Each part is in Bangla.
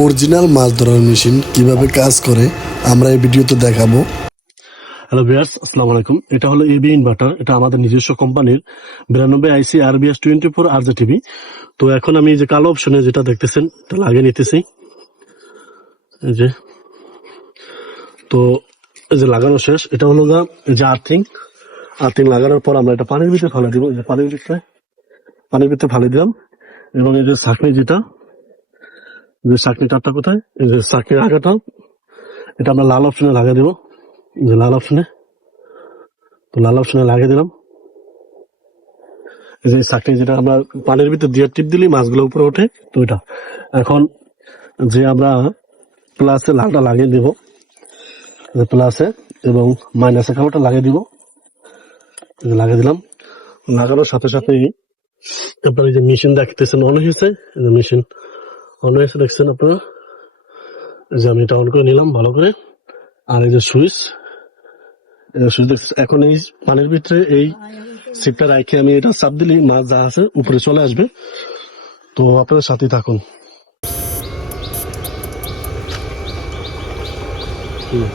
অরিজিনাল মাছ ধরার মেশিন কীভাবে কাজ করে, আমরা এই ভিডিওতে দেখাবো। হ্যালো ভিয়ার্স আসসালামু আলাইকুম এটা হলো এবি ইনভার্টার এটা আমাদের নিজস্ব কোম্পানির বিরানব্বই আইসি আরবিএস টোয়েন্টি ফোর আর জে টিভি তো এখন আমি যে কালো অপশনে যেটা দেখতেছেন, এটা লাগিয়ে নিতেছি। যে। তো এই যে লাগানো শেষ, এটা হলো গা যে আর্থিং আর্থিং লাগানোর পর আমরা এটা পানির ভিতরে ফেলে দিব যে পানির ভিতরে পানির ভিতরে ফেলে দিলাম। এবং এই যে চাকনি যেটা যে চাকনি টাটটা কোথায়? এই যে চাকনির আগাটা এটা আমরা লাল অপশনে লাগিয়ে দিব। যে লাল অপশনে তো লাল অপশনে লাগিয়ে দিলাম। যে চাকনি যেটা আমরা পানির ভিতর দিয়ে টিপ দিলেই মাছগুলো উপরে ওঠে, তো এটা। এখন যে আমরা প্লাসে লালটা লাগিয়ে দিব প্লাসে এবং মাইনাসে কালোটা লাগিয়ে দিব। লাগিয়ে দিলাম। লাগানোর সাথে সাথে আপনার এই যে মেশিন দেখতেছেন অন হয়েছে? মেশিন হয়েছে দেখছেন আপনারা যে আমি এটা অন করে নিলাম, ভালো করে। আর এই যে সুইচ এখন এই পানির ভিতরে এই সিপটা রাখে আমি এটা চাপ দিলে, মাছ যা আছে উপরে চলে আসবে। তো আপনাদের সাথে থাকুন। হুম।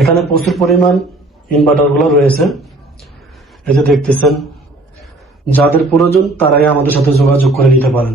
এখানে প্রচুর পরিমাণ ইনভার্টারগুলো রয়েছে। এই যে দেখতেছেন, যাদের প্রয়োজন তারাই আমাদের সাথে যোগাযোগ করে নিতে পারেন।